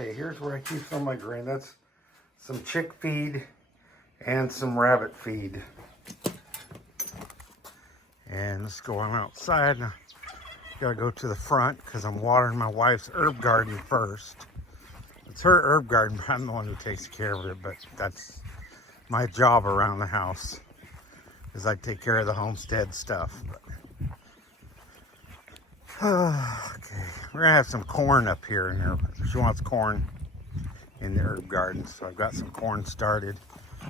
Okay, here's where I keep some of my grain. That's some chick feed and some rabbit feed. And let's go on outside. Now, gotta go to the front because I'm watering my wife's herb garden first. It's her herb garden, but I'm the one who takes care of it. But that's my job around the house, is I take care of the homestead stuff. Okay, we're gonna have some corn up here in there. She wants corn in the herb garden, so I've got some corn started.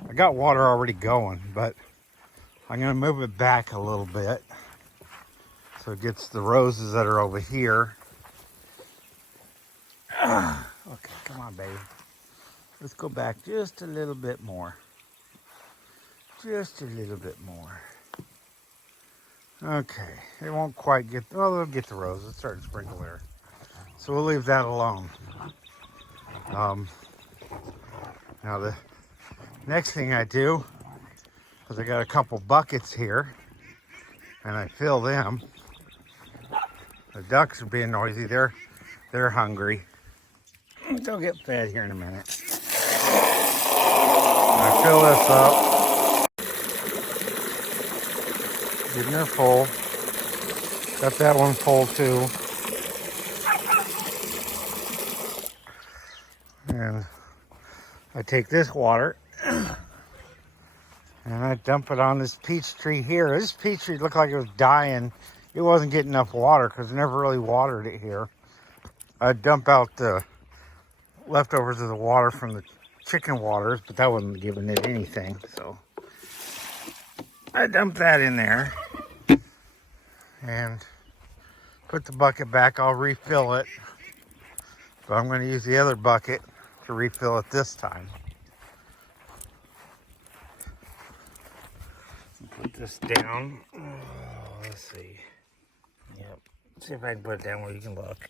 I got water already going, but I'm gonna move it back a little bit so it gets the roses that are over here. Okay, come on, baby. Let's go back just a little bit more. Just a little bit more. Okay, it won't quite get, well, it'll get the roses. It's starting to sprinkle there. So we'll leave that alone. Now the next thing I do, because I got a couple buckets here, and I fill them. The ducks are being noisy. They're hungry. They'll get fed here in a minute. I fill this up. Getting her full. Got that one full too. And I take this water and I dump it on this peach tree here. This peach tree looked like it was dying. It wasn't getting enough water because I never really watered it here. I dump out the leftovers of the water from the chicken waters, but that wasn't giving it anything. So I dump that in there and put the bucket back. I'll refill it, but I'm going to use the other bucket to refill it this time. Put this down. Oh, let's see. Yep. See if I can put it down where you can look.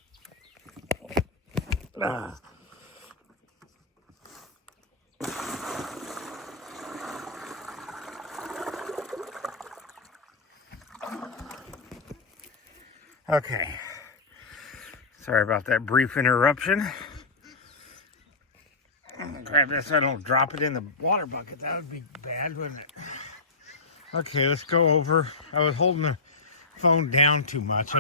Okay. Sorry about that brief interruption. I'm gonna grab this so I don't drop it in the water bucket. That would be bad, wouldn't it? Okay, let's go over. I was holding the phone down too much.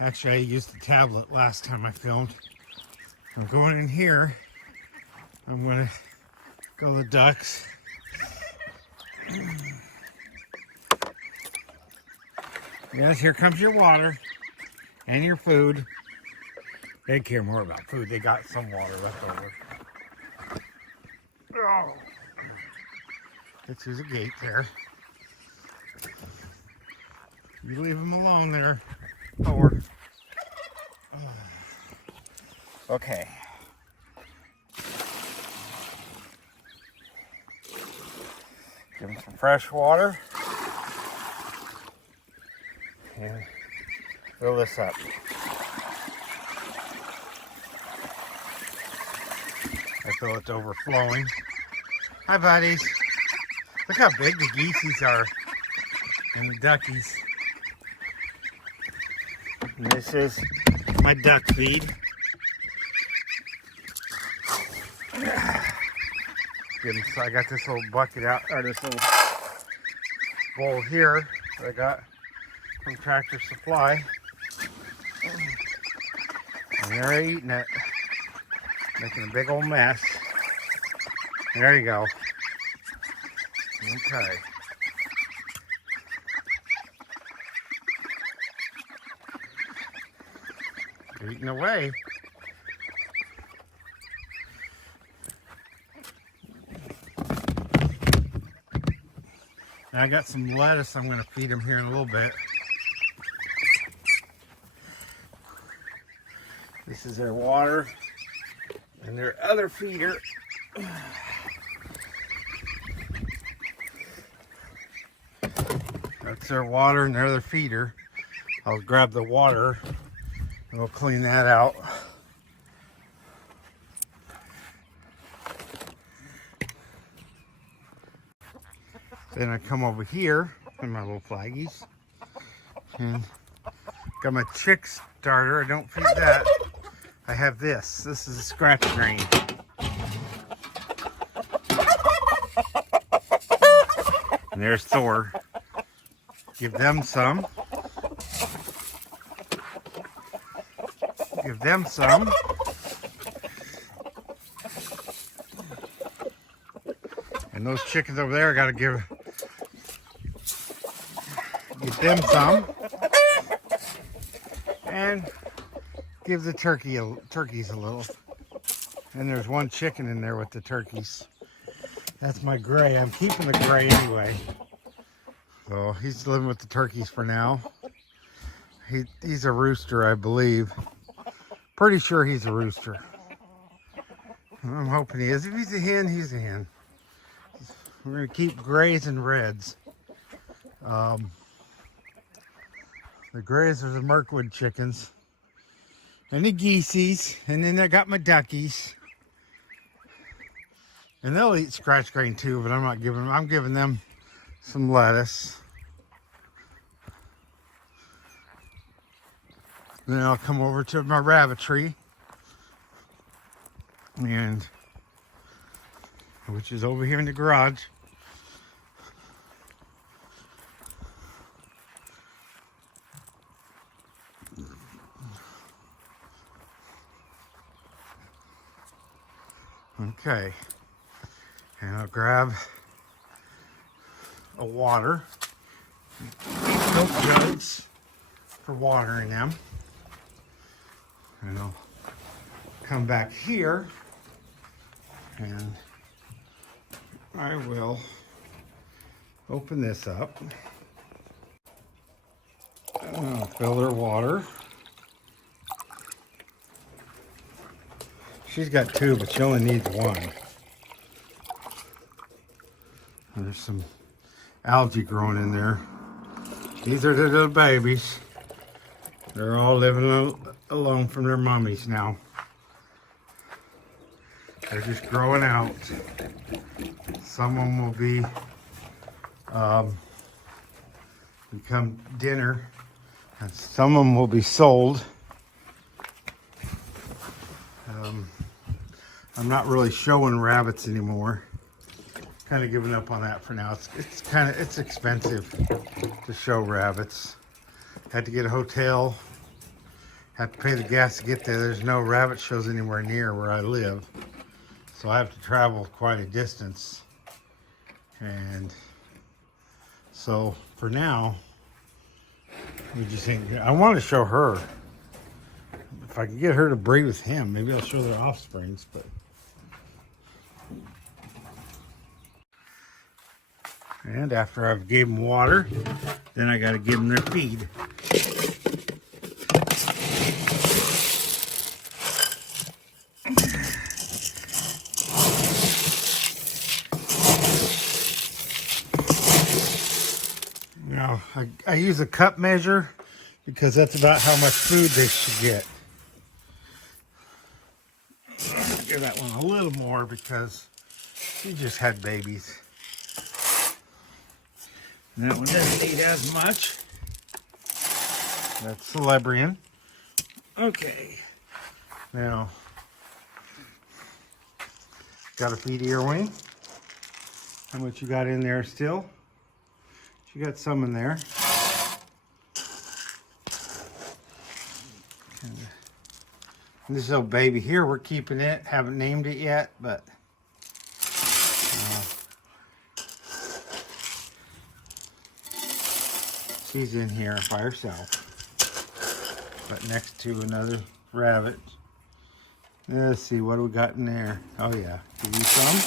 Actually, I used the tablet last time I filmed. I'm going in here. I'm gonna go to the ducks. Yes, here comes your water and your food. They care more about food. They got some water left over. Oh. Get through the gate there. You leave them alone there, Thor. Okay. Give them some fresh water. And fill this up. I fill it to overflowing. Hi, buddies. Look how big the geeseys are and the duckies. And this is my duck feed. So I got this little bucket out, or this little bowl here that I got from Tractor Supply. And they're eating it. Making a big old mess. There you go. Okay. Eating away. Now I got some lettuce I'm going to feed them here in a little bit. This is their water and their other feeder. That's their water and their other feeder. I'll grab the water and we'll clean that out. Then I come over here and my little flaggies and got my chick starter. I don't feed that. I have this. This is a scratch grain. And there's Thor. Give them some. Give them some. And those chickens over there, I gotta give them some. And give the turkeys a little. And there's one chicken in there with the turkeys. That's my gray. I'm keeping the gray anyway. So he's living with the turkeys for now. He's a rooster, I believe. Pretty sure he's a rooster. I'm hoping he is. If he's a hen, he's a hen. We're going to keep grays and reds. The grays are the Murkwood chickens. And the geeseys. And then I got my duckies. And they'll eat scratch grain too, but I'm not giving them. I'm giving them some lettuce. Then I'll come over to my rabbitry, and which is over here in the garage. Okay, and I'll grab a water, milk jugs for watering them. And I'll come back here and I will open this up. And I'll fill her water. She's got two, but she only needs one. And there's some algae growing in there. These are the little babies. They're all living alone from their mommies now. They're just growing out. Some of them will be become dinner, and some of them will be sold. I'm not really showing rabbits anymore. Kind of giving up on that for now. It's expensive to show rabbits. Had to get a hotel. Have to pay the gas to get there. There's no rabbit shows anywhere near where I live. So I have to travel quite a distance. And so for now, we just ain't, I want to show her. If I can get her to breed with him, maybe I'll show their offsprings, but. And after I've gave them water, then I got to give them their feed. Now, I use a cup measure because that's about how much food they should get. I'll give that one a little more because she just had babies. And that one doesn't need as much. That's Celebrian. Okay. Now, got to feed earwing. How much you got in there still? You got some in there. And this little baby here, we're keeping it. Haven't named it yet, but she's in here by herself, but next to another rabbit. Let's see, what do we got in there? Oh yeah, give you some.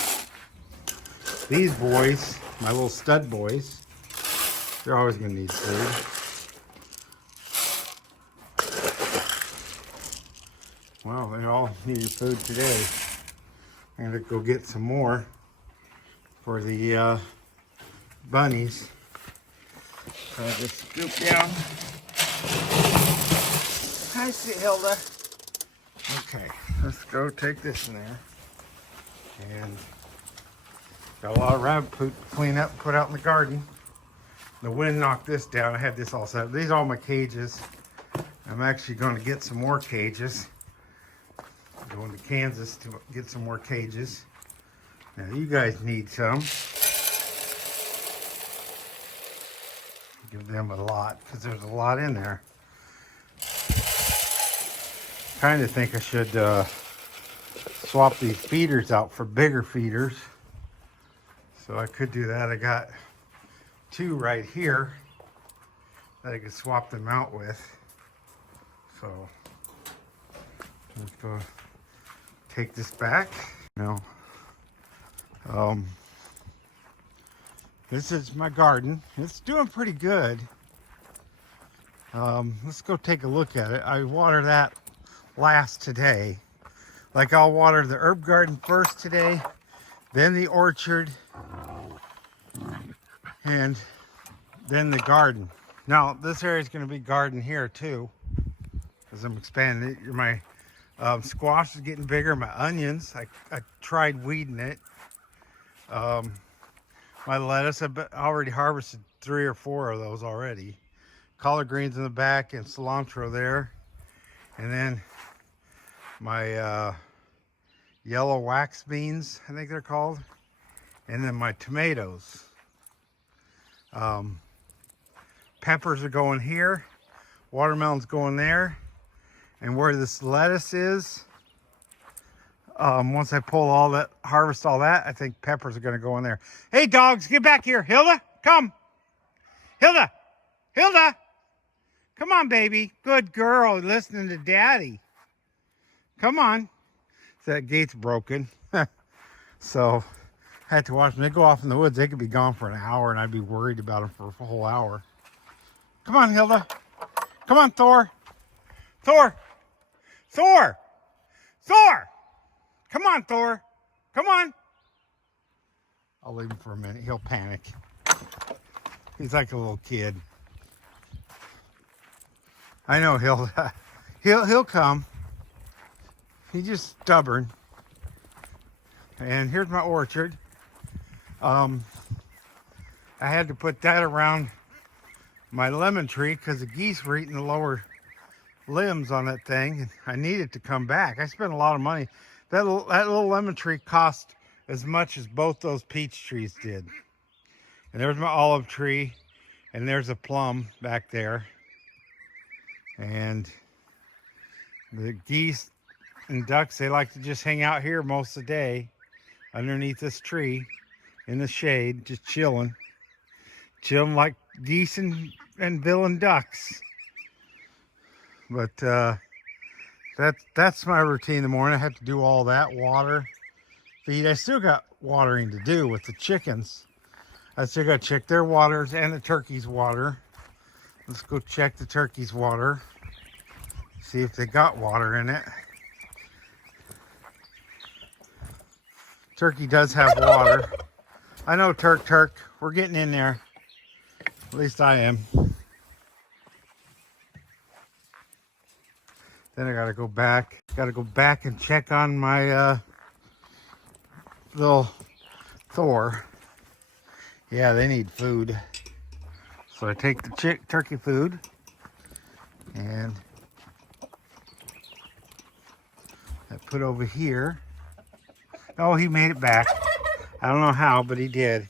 These boys, my little stud boys, they're always going to need food. Well, they all needed food today. I'm going to go get some more for the bunnies. So I just scoop down. Hi, Hilda. Okay, let's go take this in there. And got a lot of rabbit poop to clean up and put out in the garden. The wind knocked this down. I had this all set up. These are all my cages. I'm actually going to get some more cages. Going to Kansas to get some more cages. Now you guys need some. Give them a lot because there's a lot in there. Kind of think I should swap these feeders out for bigger feeders. So I could do that. I got 2 right here that I could swap them out with. So let's go take this back. Now, this is my garden. It's doing pretty good. Let's go take a look at it. I watered that last today. Like I'll water the herb garden first today, then the orchard, and then the garden. Now this area is going to be garden here too, as I'm expanding it. My squash is getting bigger. My onions, I tried weeding it. My lettuce, I've already harvested 3 or 4 of those already. Collard greens in the back and cilantro there. And then my yellow wax beans, I think they're called. And then my tomatoes. Peppers are going here. Watermelon's going there. And where this lettuce is, once I pull all that, harvest all that, I think peppers are going to go in there. Hey, dogs, get back here. Hilda, come. Hilda, Hilda, come on, baby. Good girl, listening to Daddy. Come on. That gate's broken. So I had to watch them. They go off in the woods. They could be gone for an hour, and I'd be worried about them for a whole hour. Come on, Hilda. Come on, Thor. Thor. Thor. Thor. Come on, Thor. Come on. I'll leave him for a minute. He'll panic. He's like a little kid. I know he'll come. He's just stubborn. And here's my orchard. I had to put that around my lemon tree because the geese were eating the lower limbs on that thing. I needed to come back. I spent a lot of money. That little lemon tree cost as much as both those peach trees did. And there's my olive tree, and there's a plum back there. And the geese and ducks, they like to just hang out here most of the day underneath this tree in the shade, just chilling like geese and bill and ducks. But that's my routine in the morning. I have to do all that, water, feed. I still got watering to do with the chickens. I still got to check their waters and the turkey's water. Let's go check the turkey's water, see if they got water in it. Turkey does have water. I know, Turk, we're getting in there. At least I am. Then I gotta go back. And check on my little Thor. Yeah, they need food. So I take the turkey food and I put over here. Oh, he made it back. I don't know how, but he did.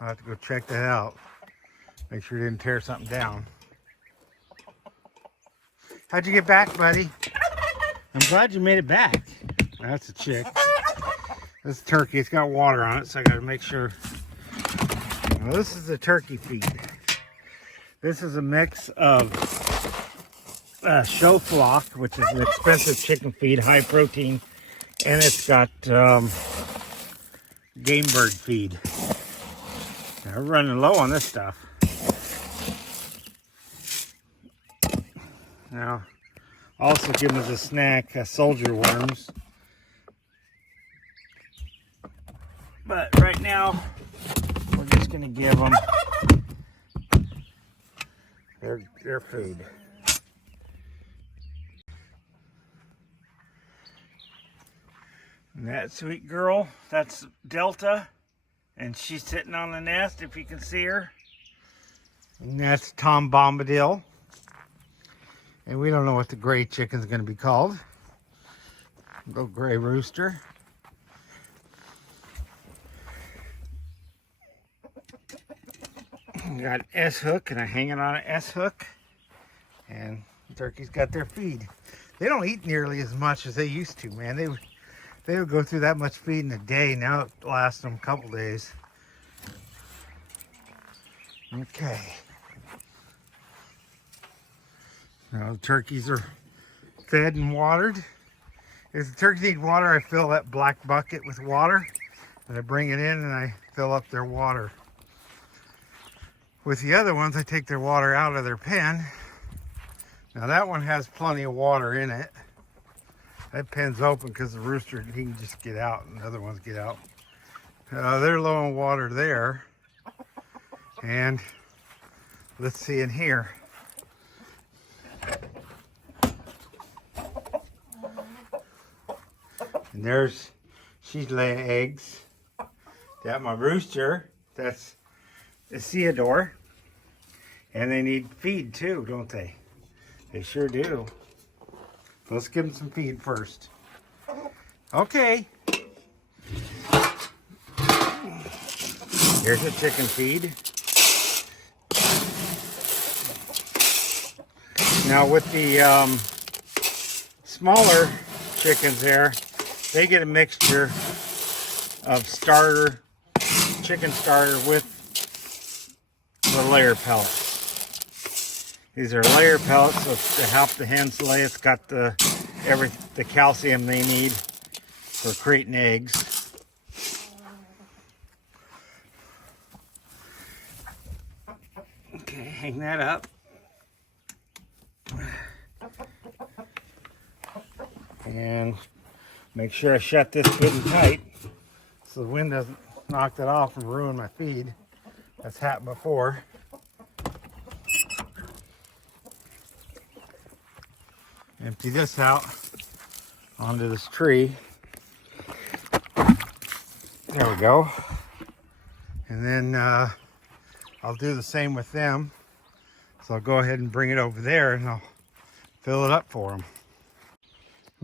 I'll have to go check that out. Make sure he didn't tear something down. How'd you get back, buddy? I'm glad you made it back. That's a chick. This turkey, it's got water on it, so I gotta make sure. Now, this is the turkey feed. This is a mix of show flock, which is an expensive chicken feed, high protein, and it's got game bird feed. Now, we're running low on this stuff. Now, also give them as a snack soldier worms. But right now, we're just going to give them their food. And that sweet girl, that's Delta. And she's sitting on the nest, if you can see her. And that's Tom Bombadil. And we don't know what the gray chicken's going to be called. Little gray rooster. Got an S hook and I'm hanging on an S hook. And the turkeys got their feed. They don't eat nearly as much as they used to, man. They would go through that much feed in a day. Now it lasts them a couple days. Okay. Now the turkeys are fed and watered. If the turkeys need water, I fill that black bucket with water. And I bring it in and I fill up their water. With the other ones, I take their water out of their pen. Now that one has plenty of water in it. That pen's open because the rooster, he can just get out and the other ones get out. They're low on water there. And let's see in here. And there's, she's laying eggs. Got my rooster, that's Isidore. And they need feed too, don't they? They sure do. Let's give them some feed first. Okay. Here's the chicken feed. Now with the smaller chickens there, they get a mixture of starter, chicken starter with the layer pellets. These are layer pellets, so to help the hens lay, it's got the calcium they need for creating eggs. Okay, hang that up. And make sure I shut this good and tight so the wind doesn't knock that off and ruin my feed. That's happened before. Empty this out onto this tree. There we go. And then I'll do the same with them. So I'll go ahead and bring it over there and I'll fill it up for them.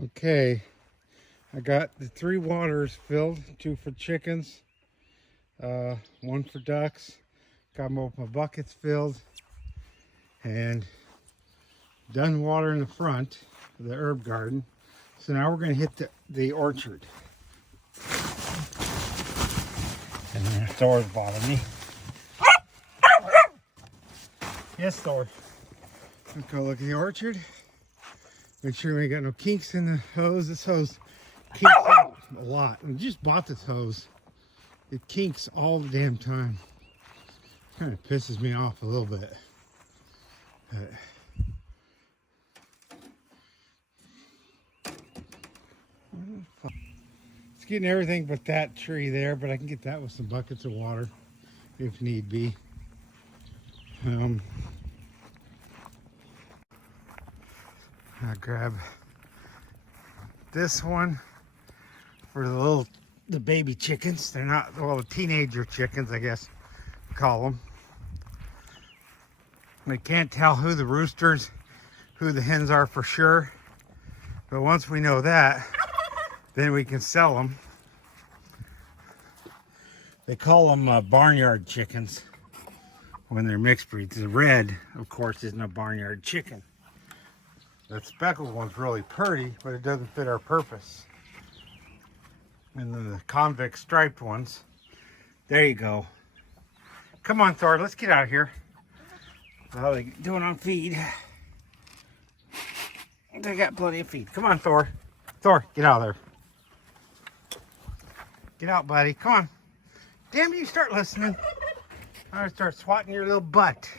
Okay, I got the 3 waters filled, 2 for chickens, 1 for ducks. Got both my buckets filled and done watering the front of the herb garden. So now we're going to hit the orchard. And then Thor's bothering me. Yes, Thor. Let's go look at the orchard. Make sure we ain't got no kinks in the hose. This hose kinks out a lot. I just bought this hose. It kinks all the damn time. Kind of pisses me off a little bit. But it's getting everything but that tree there, but I can get that with some buckets of water if need be. I'll grab this one for the baby chickens. They're not, well, the teenager chickens, I guess call them. We can't tell who the roosters, who the hens are for sure. But once we know that, then we can sell them. They call them barnyard chickens when they're mixed breeds. The red, of course, isn't a barnyard chicken. That speckled one's really pretty, but it doesn't fit our purpose. And then the convict striped ones, there you go. Come on, Thor, let's get out of here. How are they doing on feed? They got plenty of feed. Come on, Thor. Thor, get out of there. Get out, buddy. Come on. Damn you, start listening. I'm going to start swatting your little butt.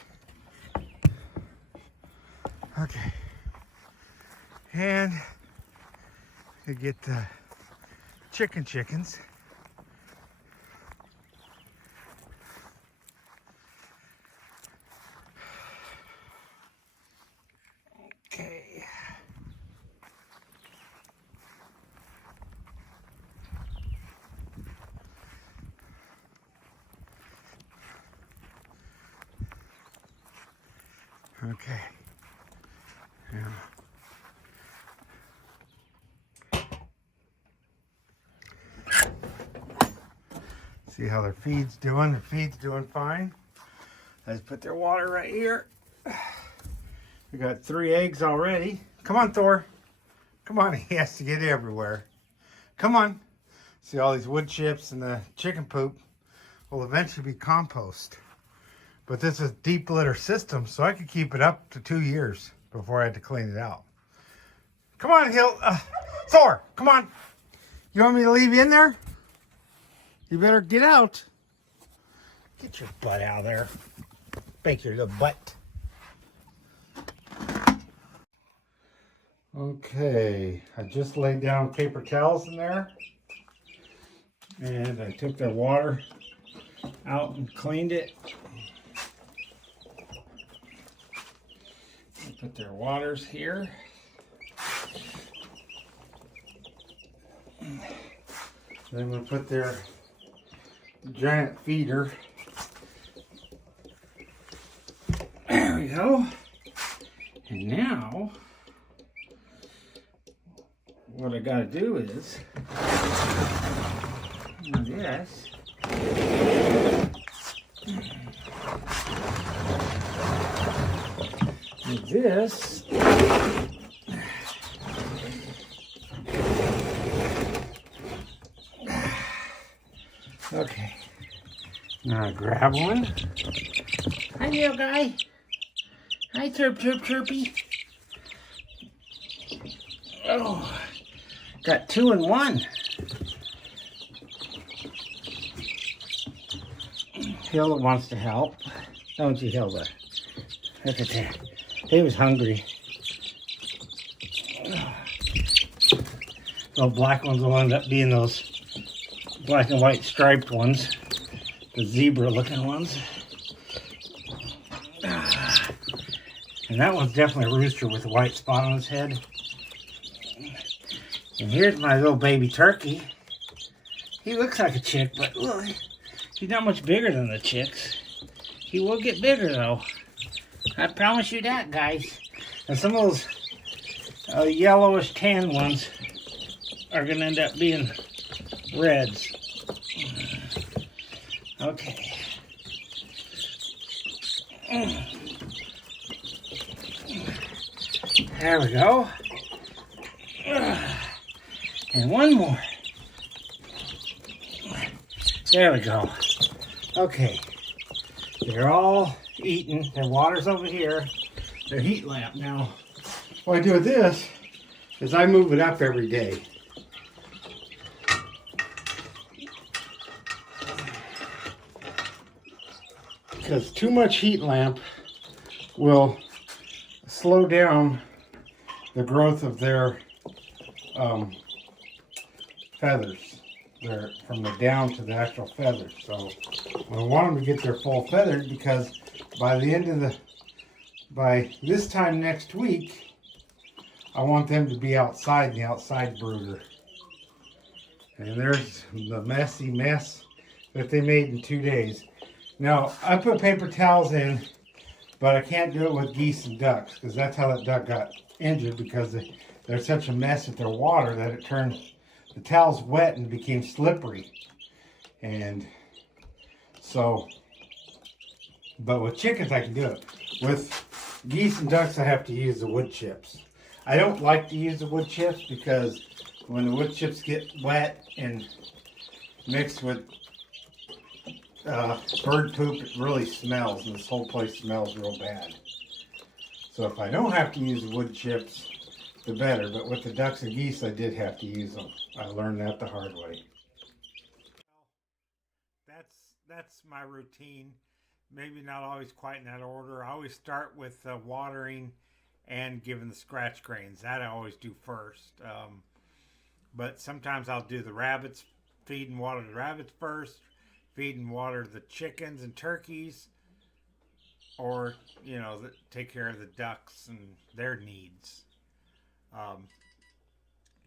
Okay. And you get the chickens. Okay. Okay. Yeah. See how their feed's doing? Their feed's doing fine. I just put their water right here. We got 3 eggs already. Come on, Thor. Come on, he has to get everywhere. Come on. See all these wood chips and the chicken poop will eventually be compost. But this is a deep litter system, so I could keep it up to 2 years before I had to clean it out. Come on, Thor, come on. You want me to leave you in there? You better get out. Get your butt out of there. Bake your little butt. Okay, I just laid down paper towels in there. And I took their water out and cleaned it. I put their waters here. Then we put their giant feeder. There we go. And now, what I gotta do is this. And this. Okay. Now I grab one. Hi, little guy. Hi, Chirpy. Oh, got 2 in 1. Hilda wants to help. Don't you, Hilda? Look at that. He was hungry. The black ones will end up being those black and white striped ones. The zebra looking ones. And that one's definitely a rooster with a white spot on his head. And here's my little baby turkey. He looks like a chick, but look, he's not much bigger than the chicks. He will get bigger though. I promise you that, guys. And some of those yellowish tan ones are going to end up being reds. Okay. There we go. And one more. There we go. Okay. They're all eating. Their water's over here. Their heat lamp. Now, what I do with this is I move it up every day. Because too much heat lamp will slow down the growth of their feathers. From the down to the actual feathers. So I want them to get their full feathered because by this time next week, I want them to be outside in the outside brooder. And there's the messy mess that they made in 2 days. Now, I put paper towels in, but I can't do it with geese and ducks because that's how that duck got injured because they're such a mess with their water that it turned the towels wet and became slippery. And so, but with chickens I can do it. With geese and ducks I have to use the wood chips. I don't like to use the wood chips because when the wood chips get wet and mixed with bird poop, it really smells, and this whole place smells real bad. So if I don't have to use the wood chips, the better. But with the ducks and geese, I did have to use them. I learned that the hard way. That's my routine. Maybe not always quite in that order. I always start with watering and giving the scratch grains. That I always do first. But sometimes I'll do the rabbits, feed and water the rabbits first, feed and water the chickens and turkeys, or, you know, take care of the ducks and their needs.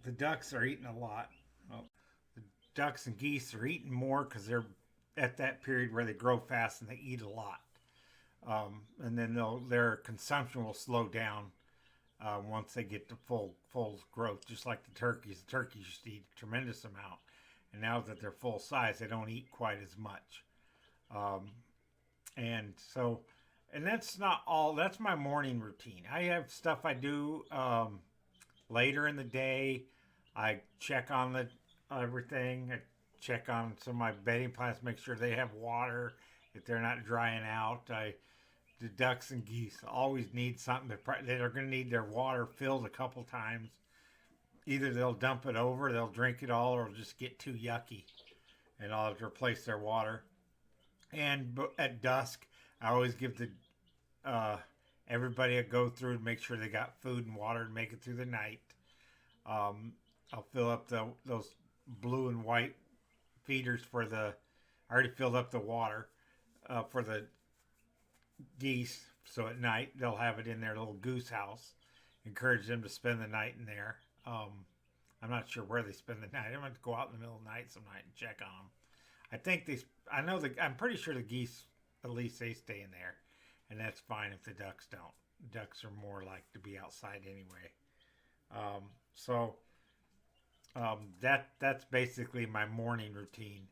The ducks are eating a lot. Well, the ducks and geese are eating more because they're at that period where they grow fast and they eat a lot. And then their consumption will slow down once they get to full growth, just like the turkeys. The turkeys used to eat a tremendous amount. and now that they're full size, they don't eat quite as much. And so, and that's not all. That's my morning routine. I have stuff I do later in the day. I check on the everything. I check on some of my bedding plants, make sure they have water if they're not drying out. The ducks and geese always need something. They're going to need their water filled a couple times. Either they'll dump it over, they'll drink it all, or it'll just get too yucky, and I'll have to replace their water. And at dusk, I always give the everybody a go through to make sure they got food and water to make it through the night. I'll fill up those blue and white feeders for the. I already filled up the water for the geese, so at night they'll have it in their little goose house. Encourage them to spend the night in there. I'm not sure where they spend the night. I'm going to go out in the middle of the night some night and check on them. I think they. I know that. I'm pretty sure the geese, at least they stay in there, and that's fine if the ducks don't. Ducks are more like to be outside anyway. That's basically my morning routine.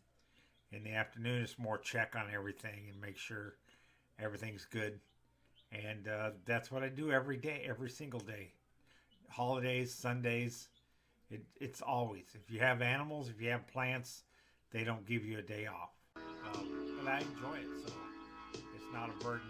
In the afternoon, it's more check on everything and make sure everything's good. And that's what I do every day, every single day. Holidays, Sundays, it's always. If you have animals, if you have plants, they don't give you a day off. But I enjoy it, so it's not a burden